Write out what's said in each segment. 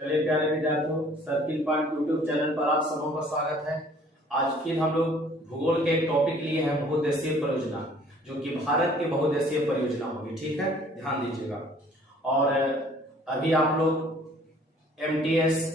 चलिए प्यारे विद्यार्थियों, सर्किल पॉइंट यूट्यूब चैनल पर आप सबों का स्वागत है। आज फिर हम लोग भूगोल के एक टॉपिक लिए हैं, बहुउद्देशीय परियोजना, जो कि भारत की बहुउद्देशीय परियोजना होगी। ठीक है, ध्यान दीजिएगा। और अभी आप लोग एमटीएस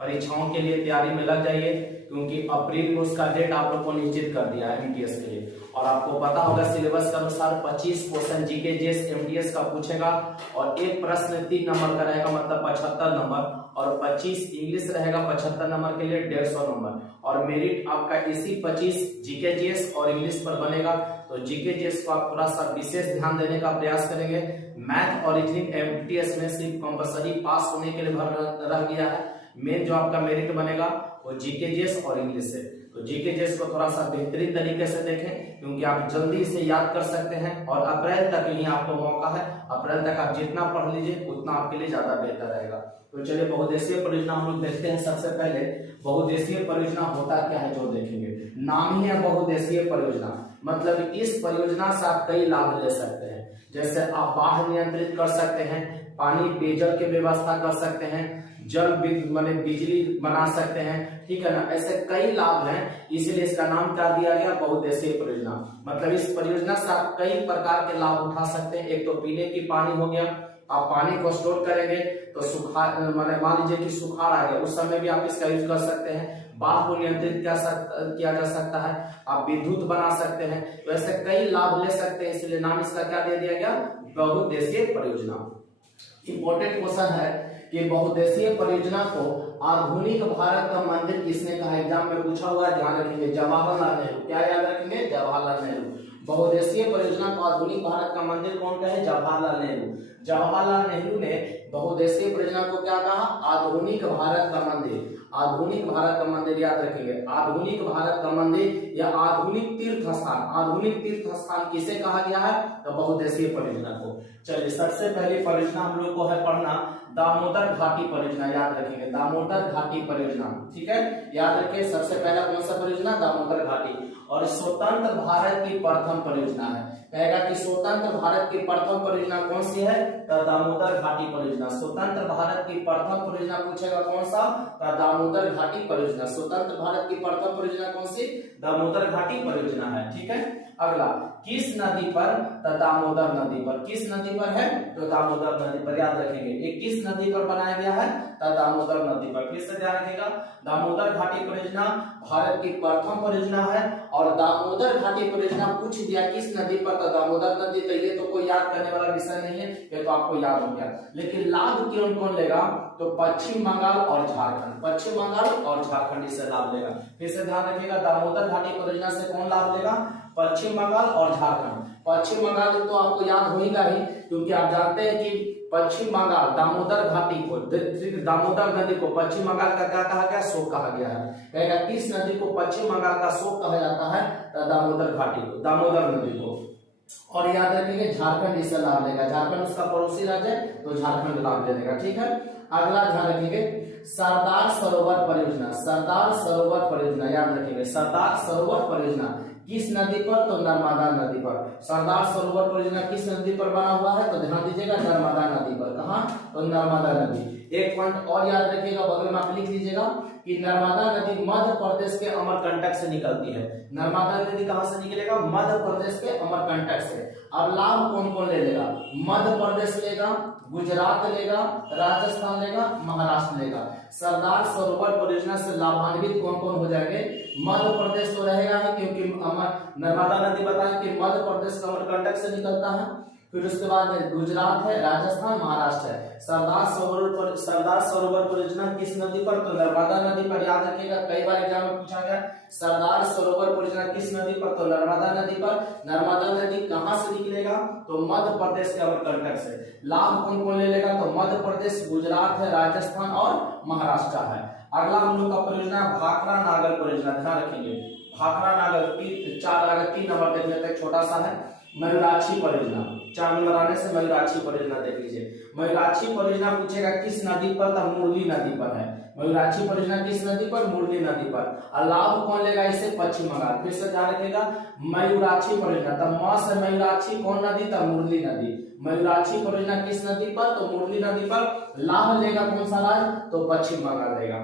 परीक्षाओं के लिए तैयारी में लग जाइए, क्योंकि अप्रैल में उसका डेट आप लोग को निश्चित कर दिया है एमटीएस के लिए। और आपको पता होगा सिलेबस के अनुसार 25 क्वेश्चन जीके जीएस एमटीएस का पूछेगा और एक प्रश्न 3 नंबर का रहेगा, मतलब 75 नंबर, और 25 इंग्लिश रहेगा 75 नंबर के लिए 150 नंबर। और मेरिट आपका इसी 25 जीके जीएस और इंग्लिश पर बनेगा। तो जीके जीएस को आप थोड़ा सा विशेष ध्यान देने का प्रयास करेंगे। मैथ और रीजनिंग एमटीएस में सिर्फ कंपलसरी पास होने के लिए रह गया है। मेन जो आपका मेरिट बनेगा वो जीके जीएस और इंग्लिश से। तो जीके जीएस को थोड़ा सा बेहतरीन तरीके से देखें, क्योंकि आप जल्दी से याद कर सकते हैं और अप्रैल तक ही आपको मौका है। अप्रैल तक आप जितना पढ़ लीजिए उतना आपके लिए ज्यादा बेहतर रहेगा। तो चलिए बहुउद्देशीय परियोजना हम लोग देखते हैं। सबसे पहले बहुउद्देशीय परियोजना होता क्या है जो देखेंगे। नाम ही है बहुउद्देशीय परियोजना, मतलब इस परियोजना से आप कई लाभ ले सकते हैं। जैसे आप बाढ़ नियंत्रित कर सकते हैं, पानी पेयजल की व्यवस्था कर सकते हैं, जल बिजली बना सकते हैं, ठीक है ना। ऐसे कई लाभ हैं, इसलिए इसका नाम क्या दिया गया, बहुउद्देशीय परियोजना। मतलब इस परियोजना से आप कई प्रकार के लाभ उठा सकते हैं। एक तो पीने की पानी हो गया, आप पानी को स्टोर करेंगे तो सुखाड़, मान लीजिए कि सुखाड़ आ गया, उस समय भी आप इसका यूज कर सकते हैं। बाढ़ को नियंत्रित किया जा सकता है, आप विद्युत बना सकते हैं। तो ऐसे कई लाभ ले सकते हैं, इसलिए नाम इसका क्या दे दिया गया, बहुउद्देशीय परियोजना। इंपॉर्टेंट क्वेश्चन है कि बहुउद्देशीय परियोजना को आधुनिक भारत का मंदिर किसने कहा, एग्जाम में पूछा हुआ है, ध्यान रखेंगे। जवाहरलाल नेहरू। क्या याद रखेंगे, जवाहरलाल नेहरू। बहुउद्देशीय परियोजना को आधुनिक भारत का मंदिर कौन कहे, जवाहरलाल नेहरू। जवाहरलाल नेहरू ने बहुउद्देशीय परियोजना को क्या कहा, आधुनिक भारत का मंदिर। आधुनिक भारत का मंदिर याद रखेंगे, आधुनिक भारत का मंदिर या आधुनिक तीर्थ स्थान। आधुनिक तीर्थ स्थान किसे कहा गया है, तो बहुउद्देशीय परियोजना को। चलिए सबसे पहली परियोजना हम लोग को है पढ़ना दामोदर घाटी परियोजना। याद रखेंगे, दामोदर घाटी परियोजना, ठीक है, याद रखिए। सबसे पहला कौन सा परियोजना, दामोदर घाटी। और स्वतंत्र भारत की प्रथम परियोजना है। कहेगा कि स्वतंत्र भारत की प्रथम परियोजना कौन सी है, तो दामोदर घाटी परियोजना। स्वतंत्र भारत की प्रथम परियोजना पूछेगा कौन सा, तो दामोदर घाटी परियोजना। स्वतंत्र भारत की प्रथम परियोजना कौन सी, दामोदर घाटी परियोजना है, ठीक है। अगला, किस नदी पर, तो दामोदर नदी पर। किस नदी पर है, तो दामोदर नदी पर। याद रखेंगे ये किस नदी पर बनाया गया है, तो दामोदर नदी पर। फिर से ध्यान रखिएगा, दामोदर घाटी परियोजना भारत की प्रथम परियोजना है। और दामोदर घाटी परियोजना पूछ दिया किस नदी पर, तो दामोदर नदी। तो ये तो कोई याद करने वाला विषय नहीं है, ये तो आपको याद हो गया। लेकिन लाभ कौन कौन लेगा, तो पश्चिम बंगाल और झारखंड। पश्चिम बंगाल और झारखंड इससे लाभ लेगा। फिर से ध्यान रखिएगा, दामोदर घाटी परियोजना से कौन लाभ लेगा, पश्चिम बंगाल और झारखंड। पश्चिम बंगाल तो आपको याद होगा ही, क्योंकि आप जानते हैं कि पश्चिम बंगाल दामोदर घाटी को, दामोदर नदी को पश्चिम बंगाल का क्या कहा गया, शोक कहा गया है। कहेगा किस नदी को पश्चिम बंगाल का शोक कहा जाता है, तो दामोदर घाटी को, दामोदर नदी को। और याद रखेंगे झारखंड इससे लाभ लेगा, झारखंड उसका पड़ोसी राज्य है, तो झारखंड लाभ ले लेगा, ठीक है। अगला ध्यान रखेंगे, सरदार सरोवर परियोजना। सरदार सरोवर परियोजना याद रखेंगे, सरदार सरोवर परियोजना किस नदी पर, तो नर्मदा नदी पर। सरदार सरोवर परियोजना किस नदी पर बना हुआ है, तो ध्यान दीजिएगा, नर्मदा नदी पर। कहां, तो नर्मदा नदी। एक पॉइंट और याद रखिएगा, बगल में आप लिख लीजिएगा कि नर्मदा नदी मध्य प्रदेश के अमरकंटक से निकलती है। नर्मदा नदी कहां से निकलेगा, मध्य प्रदेश के अमरकंटक से। अब लाभ कौन कौन ले लेगा, मध्य प्रदेश लेगा, गुजरात लेगा, राजस्थान लेगा, महाराष्ट्र लेगा। सरदार सरोवर परियोजना से लाभान्वित कौन कौन हो जाएंगे, मध्य प्रदेश तो रहेगा ही, क्योंकि नर्मदा नदी बताएं कि मध्य प्रदेश का अमरकंटक से निकलता है। फिर उसके बाद गुजरात है, राजस्थान, महाराष्ट्र है। सरदार सरोवर परियोजना किस नदी पर, तो नर्मदा नदी पर। याद रखिएगा, कई बार एग्जाम में पूछा गया, सरदार सरोवर परियोजना किस नदी पर, तो नर्मदा नदी पर। नर्मदा नदी कहां से निकलेगा, तो मध्य प्रदेश के अमरकंटक से। लाभ कौन कौन ले लेगा, तो मध्य प्रदेश, गुजरात है, राजस्थान और महाराष्ट्र है। अगला हम लोग का परियोजना भाखड़ा नागर परियोजना। ध्यान रखेंगे, भाखड़ा नागर 3 नंबर देखने तक छोटा सा है। मयूराक्षी परियोजना 4 नंबर आने से मयूराक्षी परियोजना देख लीजिए। मयूराक्षी परियोजना पूछेगा किस नदी पर, तो मुरली नदी पर है। मयूराक्षी परियोजना किस नदी पर, मुरली नदी पर। और लाभ कौन लेगा इसे, पश्चिम बंगाल। फिर से ध्यान रखिएगा, मयूराक्षी परियोजना, तो म से मयूराक्षी कौन नदी, तो मुरली नदी। मयूराक्षी परियोजना किस नदी पर? तो मुरली नदी पर। लाभ लेगा कौन सा राज्य? तो पश्चिम बंगाल लेगा।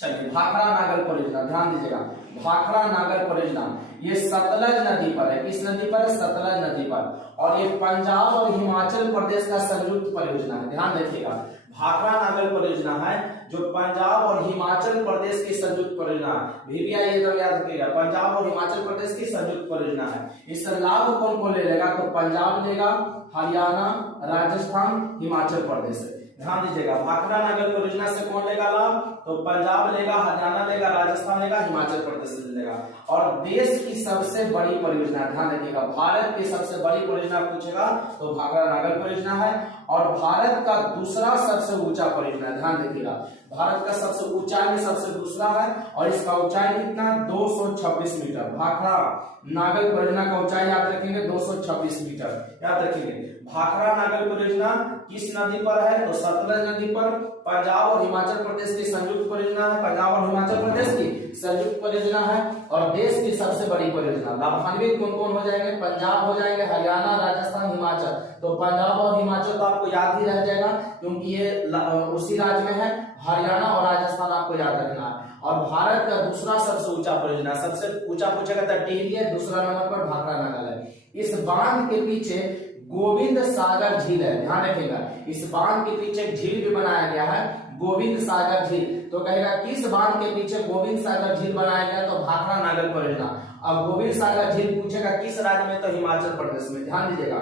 चलिए भाखड़ा नागर परियोजना ध्यान दीजिएगा, भाखड़ा नागर परियोजना ये सतलज नदी पर है। किस नदी पर है? सतलज नदी पर। और ये पंजाब और हिमाचल प्रदेश का संयुक्त परियोजना है, ध्यान रखिएगा। भाखड़ा नागर परियोजना है जो पंजाब और हिमाचल प्रदेश की संयुक्त परियोजना है। भैया ये तो याद रखिएगा, पंजाब और हिमाचल प्रदेश की संयुक्त परियोजना है। इसका लाभ कौन कौन ले लेगा? तो पंजाब लेगा, हरियाणा, राजस्थान, हिमाचल प्रदेश। ध्यान दीजिएगा, भाखड़ा नागर परियोजना से कौन लेगा लाभ? तो पंजाब लेगा, हरियाणा लेगा, राजस्थान लेगा, हिमाचल प्रदेश लेगा। और देश की सबसे बड़ी परियोजना, ध्यान रखिएगा, भारत की सबसे बड़ी परियोजना पूछेगा तो भाखड़ा नागर परियोजना है। और भारत का दूसरा सबसे ऊंचा परियोजना, ध्यान रखिएगा, भारत का सबसे ऊंचाई में सबसे दूसरा है। और इसका ऊंचाई कितना? 226 मीटर। भाखड़ा नागर परियोजना का ऊंचाई याद रखेंगे 226 मीटर, याद रखेंगे। भाखड़ा नागर परियोजना किस नदी पर है? तो सतलज नदी पर। पंजाब और हिमाचल प्रदेश की संयुक्त परियोजना है, पंजाब और हिमाचल प्रदेश की संयुक्त परियोजना है। और देश की सबसे बड़ी परियोजना। लाभान्वित कौन कौन हो जाएंगे? पंजाब हो जाएंगे, हरियाणा, राजस्थान, हिमाचल। तो पंजाब और हिमाचल तो आपको याद ही रह जाएगा क्योंकि ये उसी राज्य में है। हरियाणा और राजस्थान आपको याद रखना है। और भारत का दूसरा सबसे ऊंचा परियोजना, सबसे ऊंचा पूछेगा तो टिहरी है, दूसरा नंबर पर भाखड़ा नागर है। इस बांध के पीछे गोविंद सागर झील है, ध्यान रखिएगा। इस बांध के पीछे एक झील भी बनाया गया है, गोविंद सागर झील। तो कहेगा किस बांध के पीछे गोविंद सागर झील बनाया गया? तो भाखड़ा नागर परियोजना। अब गोविंद सागर झील पूछेगा किस राज्य में? तो हिमाचल प्रदेश में। ध्यान दीजिएगा,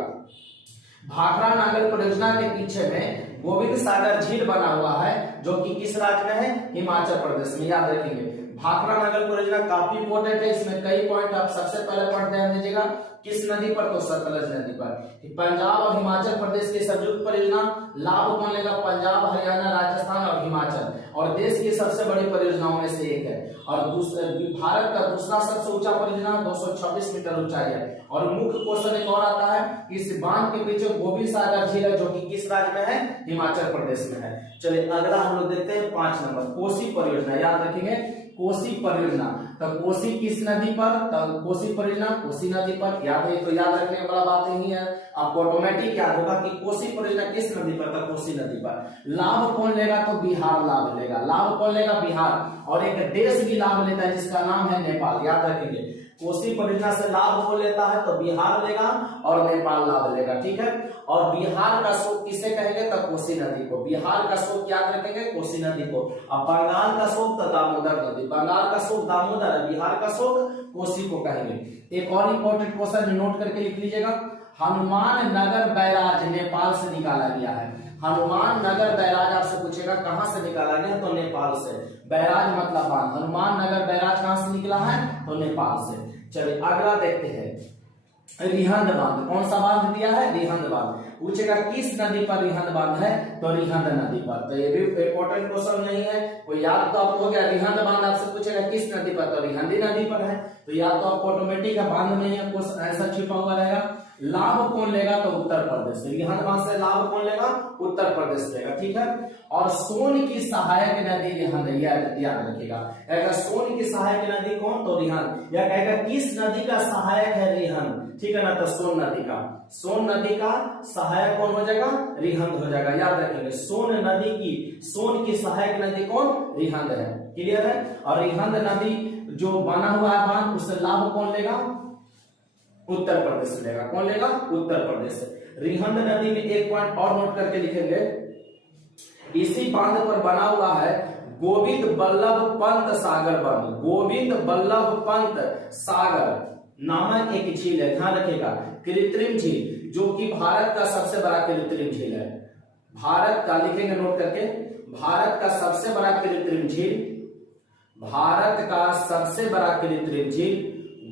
भाखड़ा नागर परियोजना के पीछे में गोविंद सागर झील बना हुआ है जो कि किस राज्य में है? हिमाचल प्रदेश में, याद रखेंगे। भाखड़ा नागर परियोजना काफी इंपोर्टेंट है, इसमें कई पॉइंट आप सबसे पहले पॉइंट ध्यान दीजिएगा। किस नदी पर? तो सतलज नदी पर। पंजाब और हिमाचल प्रदेश की संयुक्त परियोजना। लाभ कौन लेगा? पंजाब, हरियाणा, राजस्थान और हिमाचल। और देश की सबसे बड़ी परियोजनाओं में से एक है। और भारत का दूसरा सबसे ऊंचा परियोजना 226 मीटर ऊंचाई है। और मुख्य क्वेश्चन एक और आता है, इस बांध के पीछे गोविंद सागर झील है जो कि किस राज्य में है? हिमाचल प्रदेश में है। चलिए अगला हम लोग देखते हैं 5 नंबर, कोसी परियोजना, याद रखेंगे कोसी परियोजना। तो कोसी किस नदी पर? तो कोसी परियोजना कोसी नदी पर, याद है, तो याद रखने वाला बात नहीं है, आपको ऑटोमेटिक याद होगा कि कोसी परियोजना किस नदी पर? तो कोसी नदी पर। लाभ कौन लेगा? तो बिहार लाभ लेगा। लाभ कौन लेगा? बिहार। और एक देश भी लाभ लेता है जिसका नाम है नेपाल, याद रखेंगे। कोसी परियोजना से लाभ कौन लेता है? तो बिहार लेगा और नेपाल लाभ लेगा, ठीक है। और बिहार का शोक किसे कहेंगे? तो कोसी नदी को। बिहार का शोक याद रखेंगे कोसी नदी को। अब बंगाल का शोक तो दामोदर नदी, बंगाल का शोक दामोदर है, बिहार का शोक कोसी को कहेंगे। एक और इंपॉर्टेंट क्वेश्चन नोट करके लिख लीजिएगा, हनुमान नगर बैराज नेपाल से निकाला गया है। हनुमान नगर बैराज आपसे पूछेगा कहां से निकाला गया? तो नेपाल से। बैराज मतलब बांध, हनुमान नगर बैराज कहां से निकला है? तो नेपाल से। चलिए अगला देखते हैं, रिहंद बांध। कौन सा बांध दिया है? रिहंद बांध। पूछेगा किस नदी पर रिहंद बांध है? तो रिहंद नदी पर। तो ये भी इंपॉर्टेंट क्वेश्चन नहीं है, कोई याद तो आपको हो गया। रिहंद बांध आपसे पूछेगा किस नदी पर? तो रिहंदी नदी पर है, तो याद तो आपको ऑटोमेटिक है, बांध नहीं है, कुछ ऐसा छिपा हुआ रहेगा। लाभ कौन लेगा? तो उत्तर प्रदेश। रिहंद बांध से लाभ कौन लेगा? उत्तर प्रदेश लेगा, ठीक है। और सोन की सहायक नदी रिहंद, याद रखिएगा। कहेगा सोन की सहायक नदी कौन? तो रिहंद। या कहेगा किस नदी का सहायक है? रिहंद, ठीक है ना। तो सोन नदी का, सोन नदी का सहायक कौन हो जाएगा? रिहंद हो जाएगा, याद रखेंगे। सोन नदी की, सोन की सहायक नदी कौन? रिहंद है, क्लियर है। और रिहंद नदी जो बना हुआ है बांध, उससे लाभ कौन लेगा? उत्तर प्रदेश लेगा। कौन लेगा? उत्तर प्रदेश। रिहंद नदी में एक पॉइंट और नोट करके लिखेंगे, इसी बांध पर बना हुआ है गोविंद बल्लभ पंत सागर बांध। गोविंद बल्लभ पंत सागर नामक एक झील है, ध्यान रखिएगा, कृत्रिम झील, जो कि भारत का सबसे बड़ा कृत्रिम झील है। भारत का लिखेंगे नोट करके, भारत का सबसे बड़ा कृत्रिम झील, भारत का सबसे बड़ा कृत्रिम झील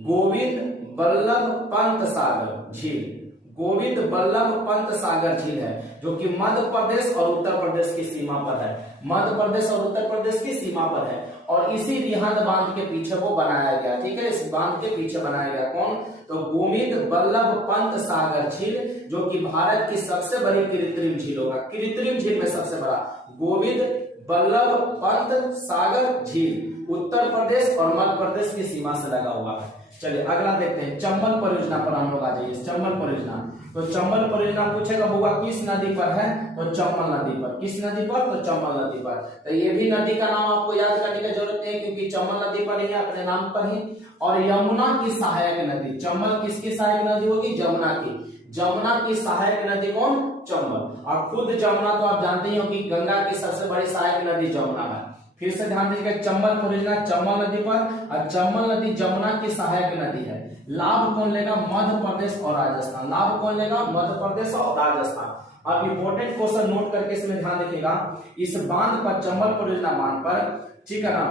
गोविंद बल्लभ पंत सागर झील। गोविंद बल्लभ पंत सागर झील है जो कि मध्य प्रदेश और उत्तर प्रदेश की सीमा पर है। मध्य प्रदेश और उत्तर प्रदेश की सीमा पर है। और इसी रिहंद बांध के पीछे वो बनाया गया, ठीक है। इस बांध के पीछे बनाया गया कौन? तो गोविंद बल्लभ पंत सागर झील, जो कि भारत की सबसे बड़ी कृत्रिम झील होगा। कृत्रिम झील में सबसे बड़ा गोविंद बल्लभ पंत सागर झील उत्तर प्रदेश और मध्य प्रदेश की सीमा से लगा हुआ है। चलिए अगला देखते हैं, चंबल परियोजना पर हम लोग आ जाइए। चंबल परियोजना, तो चंबल परियोजना पूछेगा होगा किस नदी पर है, तो चंबल नदी पर। किस नदी पर, तो चंबल नदी पर। तो ये भी नदी का नाम आपको याद करने की जरूरत नहीं है, क्योंकि चंबल नदी पर ही है, अपने नाम पर ही। और यमुना की सहायक नदी, चंबल किसकी सहायक नदी होगी, जमुना की। जमुना की सहायक नदी कौन, चंबल। और खुद जमुना तो आप जानते ही हो कि गंगा की सबसे बड़ी सहायक नदी जमुना है। फिर से ध्यान दीजिएगा, चंबल परियोजना चंबल नदी पर, और चंबल नदी जमुना की सहायक नदी है। लाभ कौन लेगा, मध्य प्रदेश और राजस्थान। लाभ कौन लेगा, मध्य प्रदेश और राजस्थान। अब इंपोर्टेंट क्वेश्चन नोट करके इसमें ध्यान रखिएगा, इस बांध पर, चंबल परियोजना बांध पर, ठीक है ना,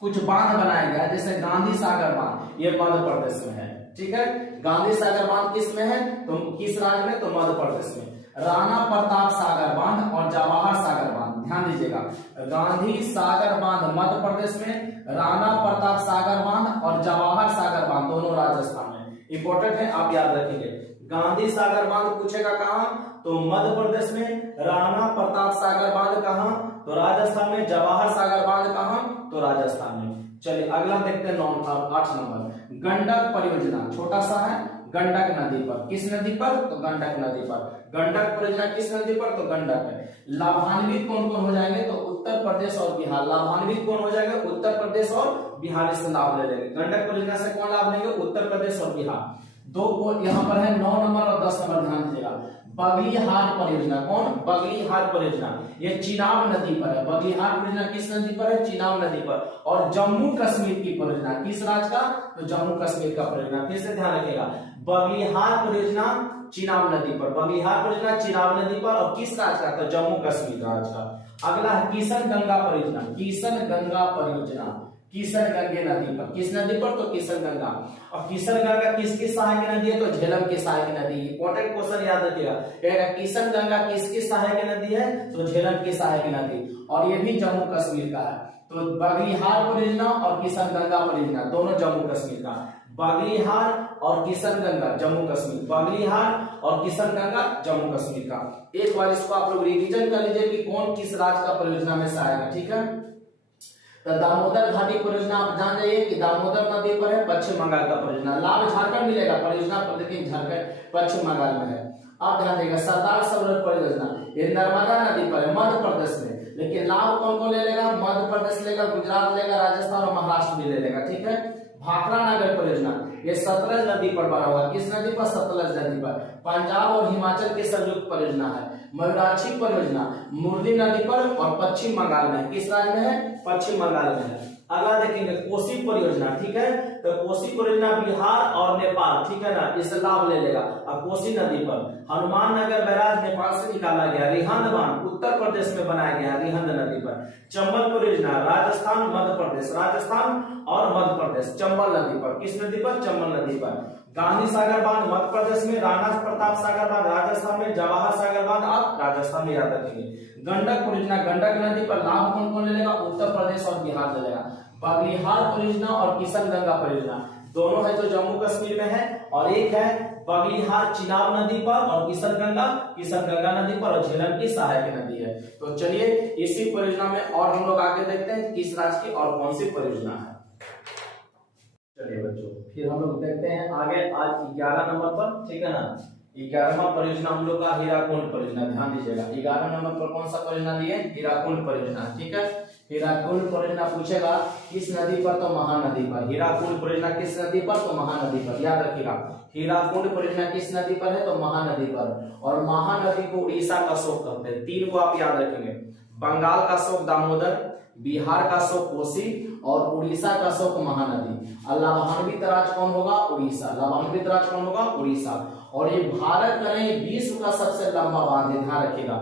कुछ बांध बनाया गया, जैसे गांधी सागर बांध, ये मध्य प्रदेश में है। ठीक है, गांधी सागर बांध किस में है, तो किस राज्य में, तो मध्य प्रदेश में। राणा प्रताप सागर बांध और जवाहर सागर बांध, ध्यान दीजिएगा, गांधी सागर बांध मध्य प्रदेश में, राणा प्रताप सागर बांध और जवाहर सागर बांध दोनों राजस्थान में। इंपॉर्टेंट है, आप याद रखेंगे। गांधी सागर बांध पूछेगा कहां, तो मध्य प्रदेश में। राणा प्रताप सागर बांध कहां, तो राजस्थान में। जवाहर सागर बांध कहां, तो राजस्थान में। चलिए अगला देखते हैं 8 नंबर, गंडक परियोजना, छोटा सा है, गंडक नदी पर। किस नदी पर, तो गंडक नदी पर। गंडक परियोजना किस नदी पर, तो गंडक है। लाभान्वित कौन कौन हो जाएंगे, तो उत्तर प्रदेश और बिहार। लाभान्वित कौन हो जाएगा, उत्तर प्रदेश और बिहार इससे लाभ ले लेंगे। गंडक परियोजना से कौन लाभ लेंगे, उत्तर प्रदेश और बिहार। दो यहाँ पर है 9 नंबर और 10 नंबर, ध्यान दीजिएगा। बगलीहार परियोजना, कौन, बगलीहार परियोजना, ये चिनाब नदी पर है। बगलीहार परियोजना किस नदी पर है, चिनाब नदी पर। और जम्मू कश्मीर की परियोजना, किस राज्य का, तो जम्मू कश्मीर का परियोजना। फिर से ध्यान रखिएगा, बगलीहार परियोजना चिनाब नदी पर। बगलीहार परियोजना चिनाब नदी पर, और किस राज्य का, तो जम्मू कश्मीर राज्य का। अगला है किशन गंगा परियोजना। किशन गंगा परियोजना किशन गंगे नदी पर। किस नदी पर, तो किशन गंगा। और किशन गंगा किसकी सहायक नदी है, तो झेलम की सहायक नदी। इंपॉर्टेंट क्वेश्चन याद रखिएगा, किशन गंगा किसकी सहायक नदी है, तो झेलम की सहायक नदी, और ये भी जम्मू कश्मीर का है। तो बगलीहार परियोजना और किशन गंगा परियोजना दोनों जम्मू कश्मीर का। बगलीहार और किशन गंगा जम्मू कश्मीर, बगलीहार और किशन गंगा जम्मू कश्मीर का। एक बार इसको आप लोग रिवीजन कर लीजिए कि कौन किस राज्य का परियोजना में सहायक है। ठीक है, तो दामोदर घाटी परियोजना आप जान जाइए कि दामोदर नदी पर है, पश्चिम बंगाल का परियोजना। लाभ झारखंड मिलेगा, परियोजना पर लेकिन झारखंड पश्चिम बंगाल में है। आप ध्यान देगा, सरदार सरोवर परियोजना ये नर्मदा नदी पर है, मध्य प्रदेश में। लेकिन लाभ कौन कौन ले लेगा, मध्य प्रदेश लेगा, गुजरात लेगा, राजस्थान और महाराष्ट्र भी ले लेगा। ठीक है, भाखड़ा नगर परियोजना ये सतलज नदी पर बना हुआ। किस नदी पर, सतलज नदी पर। पंजाब और हिमाचल की संयुक्त परियोजना है। मयूराक्षी परियोजना मुरली नदी पर और पश्चिम बंगाल में। किस राज्य में है, पश्चिम बंगाल में है। अगला देखेंगे कोसी परियोजना। ठीक है, तो कोसी परियोजना बिहार और नेपाल, ठीक है ना, इससे लाभ ले लेगा। अब कोसी नदी पर हनुमान नगर बैराज नेपाल से निकाला गया। रिहंद बांध उत्तर प्रदेश में बनाया गया, रिहंद नदी पर। चंबल परियोजना राजस्थान मध्य प्रदेश, राजस्थान और मध्य प्रदेश, चंबल नदी पर। किस नदी पर, चंबल नदी पर। गांधी सागर बांध मध्य प्रदेश में, राणा प्रताप सागर बांध राजस्थान में, जवाहर सागर बांध आप राजस्थान में याद रखेंगे। गंडक परियोजना गंडक नदी पर, लाभ कौन कौन ले लेगा, उत्तर प्रदेश और बिहार ले लेगा। बगलीहार परियोजना और किशन गंगा परियोजना दोनों है जो जम्मू कश्मीर में है, और एक है बगलीहार चिनाब नदी पर और किशन गंगा नदी पर, और झेलम की सहायक नदी है। तो चलिए इसी परियोजना में और हम लोग आगे देखते हैं किस राज्य की और कौन सी परियोजना है। चलिए बच्चों, फिर हम लोग देखते हैं आगे आज 11 नंबर पर। ठीक है ना, 11वां परियोजना हम लोग का हीराकुंड परियोजना। ध्यान दीजिएगा, 11 नंबर पर कौन सा परियोजना दिए, हीराकुंड परियोजना। ठीक है, हीराकुंड परियोजना पूछेगा किस नदी पर, तो महानदी पर। हीराकुंड परियोजना किस नदी पर, तो महानदी पर। याद रखिएगा, हीराकुंड परियोजना किस नदी पर है, तो महानदी पर। और महानदी को उड़ीसा का शोक कहते हैं। 3 को आप याद रखेंगे, बंगाल का शोक दामोदर, बिहार का शोक कोसी और उड़ीसा का शोक महानदी। और लाभान्वित राज्य कौन होगा, उड़ीसा। लाभान्वित राज्य कौन होगा, उड़ीसा। और ये भारत का नहीं, विश्व का सबसे लंबा बांध है, ध्यान रखिएगा।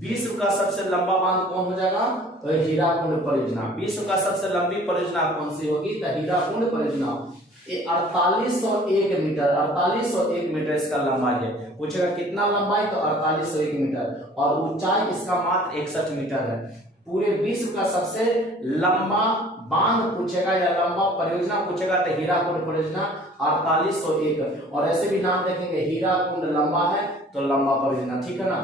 विश्व का सबसे लंबा बांध कौन हो जाएगा, तो हीराकुंड परियोजना। विश्व का सबसे लंबी परियोजना कौन सी होगी, तो हीराकुंड परियोजना। 4801 मीटर, 4801 मीटर इसका लंबाई है। पूछेगा कितना लंबाई, तो 4801 मीटर। और ऊंचाई इसका मात्र 61 मीटर है। पूरे विश्व का सबसे लंबा बांध पूछेगा या लंबा परियोजना पूछेगा तो हीराकुंड परियोजना 4801। और ऐसे भी नाम देखेंगे, हीराकुंड लंबा है तो लंबा परियोजना। ठीक है ना,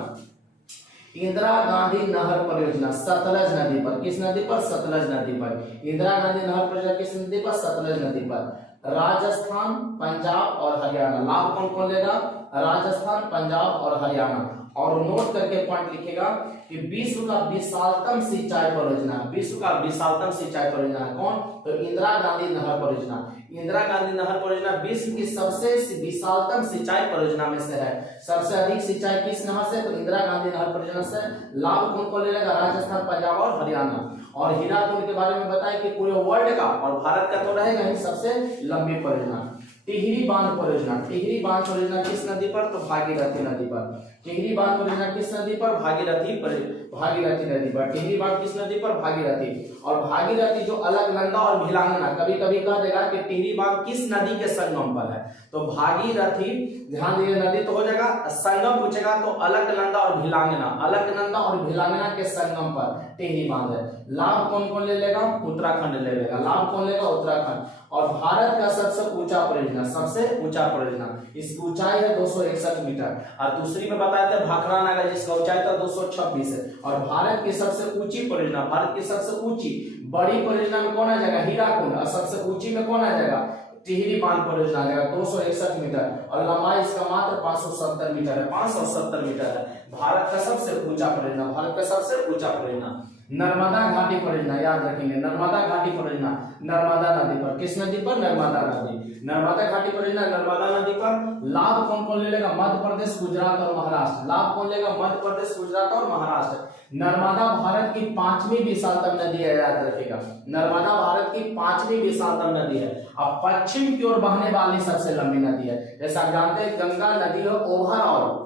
इंदिरा गांधी नहर परियोजना सतलज नदी पर, किस नदी पर? सतलज नदी पर। इंदिरा गांधी नहर परियोजना किस नदी पर? सतलज नदी पर। राजस्थान, पंजाब और हरियाणा, लाभ कौन कौन लेगा? राजस्थान, पंजाब और हरियाणा। और नोट करके पॉइंट लिखेगा कि विश्व का विशालतम सिंचाई परियोजना, विश्व का विशालतम सिंचाई परियोजना है कौन? तो इंदिरा गांधी नहर परियोजना। इंदिरा गांधी नहर परियोजना विश्व की सबसे विशालतम सिंचाई परियोजना में से है। सबसे अधिक सिंचाई किस नहर से? तो इंदिरा गांधी नहर परियोजना से। लाभ कौन कौन लेगा? राजस्थान, पंजाब और हरियाणा। और हीराकुंड के बारे में बताएं कि पूरे वर्ल्ड का और भारत का तो रहेगा ही सबसे लंबी परियोजना। टिहरी बांध परियोजना, टिहरी बांध परियोजना किस नदी पर? तो भागीरथी नदी पर। टिहरी बांध परियोजना किस नदी पर? भागीरथी नदी पर। टिहरी बांध किस नदी पर? भागीरथी। और भागीरथी जो अलकनंदा और भिलांगना, कभी कभी कह देगा कि टिहरी बांध किस नदी के संगम पर है, तो भागीरथी, ध्यान दीजिए नदी तो हो जाएगा, संगम पूछेगा तो अलकनंदा और भिलांगना, अलकनंदा और भिलांगना के संगम पर टिहरी बांध है। लाभ कौन कौन ले लेगा? उत्तराखंड ले लेगा। लाभ कौन लेगा? उत्तराखंड। और भारत का सबसे ऊंचा परियोजना, सबसे ऊंचा परियोजना, इसकी ऊंचाई है 261 मीटर। और दूसरी में बताए थे भाखड़ा नागा, जिसका ऊंचाई था 226 है। और भारत की सबसे ऊंची परियोजना, भारत की सबसे ऊंची बड़ी परियोजना में कौन आ जाएगा? हीराकुंड। और सबसे ऊंची में कौन आ जाएगा? टिहरी बांध परियोजना आ जाएगा 261 मीटर। और लंबाई इसका मात्र 570 मीटर है, 570 मीटर है। भारत का सबसे ऊंचा परियोजना, भारत का सबसे ऊंचा परियोजना। नर्मदा घाटी परियोजना, याद रखेंगे, नर्मदा घाटी परियोजना नर्मदा नदी पर, किस नदी पर? नर्मदा नदी। नर्मदा घाटी परियोजना नर्मदा नदी पर। लाभ कौन कौन ले लेगा? मध्य प्रदेश, गुजरात और महाराष्ट्र। लाभ कौन लेगा? मध्य प्रदेश, गुजरात और महाराष्ट्र। नर्मदा भारत की 5वीं विशालतम नदी है, याद रखेगा, नर्मदा भारत की 5वीं विशालतम नदी है। अब पश्चिम की ओर बहने वाली सबसे लंबी नदी है। जैसा आप जानते हैं गंगा नदी है ओवरऑल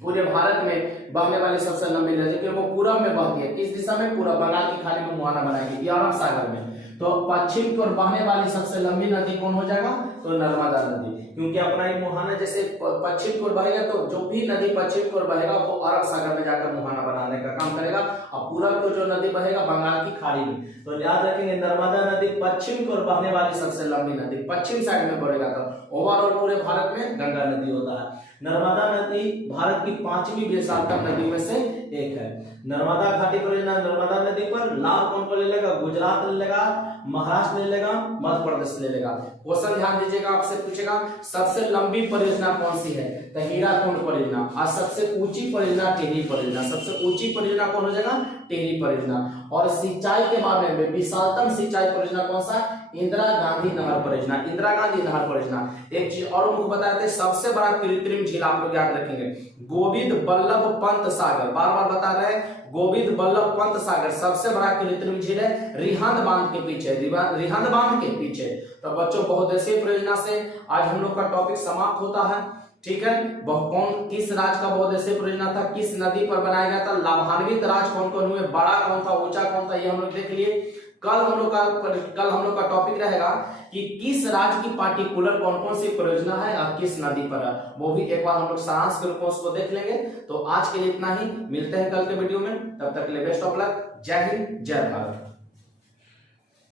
पूरे भारत में बहने वाली सबसे लंबी नदी, क्योंकि वो पूरब में बहती है। किस दिशा में? पूरब, बंगाल की खाड़ी में मुहाना बनाएगी, अरब सागर में। तो पश्चिम की ओर बहने वाली सबसे लंबी नदी कौन हो जाएगा? तो नर्मदा नदी, क्योंकि अपना एक मुहाना जैसे पश्चिम की ओर बहेगा तो जो भी नदी पश्चिम की ओर बहेगा वो अरब सागर में जाकर मुहाना बनाने का काम करेगा। और पूरब को जो नदी बहेगा बंगाल की खाड़ी में। तो याद रखेंगे नर्मदा नदी पश्चिम की ओर बहने वाली सबसे लंबी नदी, पश्चिम साइड में बढ़ेगा तो ओवरऑल पूरे भारत में गंगा नदी होता है। नर्मदा नदी भारत की 5वीं विशालतम नदी में से एक है। नर्मदा घाटी परियोजना नर्मदा नदी पर। लाभ कौन को ले लेगा? गुजरात ले लेगा, महाराष्ट्र ले लेगा, मध्य प्रदेश ले लेगा। क्वेश्चन ध्यान दीजिएगा, आपसे पूछेगा सबसे लंबी परियोजना कौन सी है? तो हीराकुंड परियोजना। और सबसे ऊंची परियोजना टिहरी परियोजना। सबसे ऊंची परियोजना कौन हो जाएगा? टिहरी परियोजना। और सिंचाई के मामले में विशालतम सिंचाई परियोजना कौन सा? इंदिरा गांधी नहर परियोजना। इंदिरा गांधी नहर परियोजना। एक चीज और मुझे बताते हैं, सबसे बड़ा कृत्रिम झील आप लोग याद रखेंगे, गोविंद बल्लभ पंत सागर, बार बार बता रहे हैं, गोविंद बल्लभ पंत सागर सबसे बड़ा कृत्रिम झील है रिहंद बांध के पीछे, रिहंद बांध के पीछे। तो बच्चों बहुउद्देशीय परियोजना से आज हम लोग का टॉपिक समाप्त होता है। ठीक है, कौन किस राज्य का बहुउद्देशीय परियोजना था, किस नदी पर बनाया गया था, लाभान्वित राज्य कौन कौन हुए, बड़ा कौन था, ऊंचा कौन था, ये हम लोग देख लिए। कल हम लोग का टॉपिक रहेगा कि किस राज्य की पार्टिकुलर कौन कौन सी परियोजना है और किस नदी पर है, वो भी एक बार हम लोग सारांश के रूप में उसको देख लेंगे। तो आज के लिए इतना ही, मिलते हैं कल के वीडियो में, तब तक के लिए बेस्ट ऑफ लक। जय हिंद, जय भारत।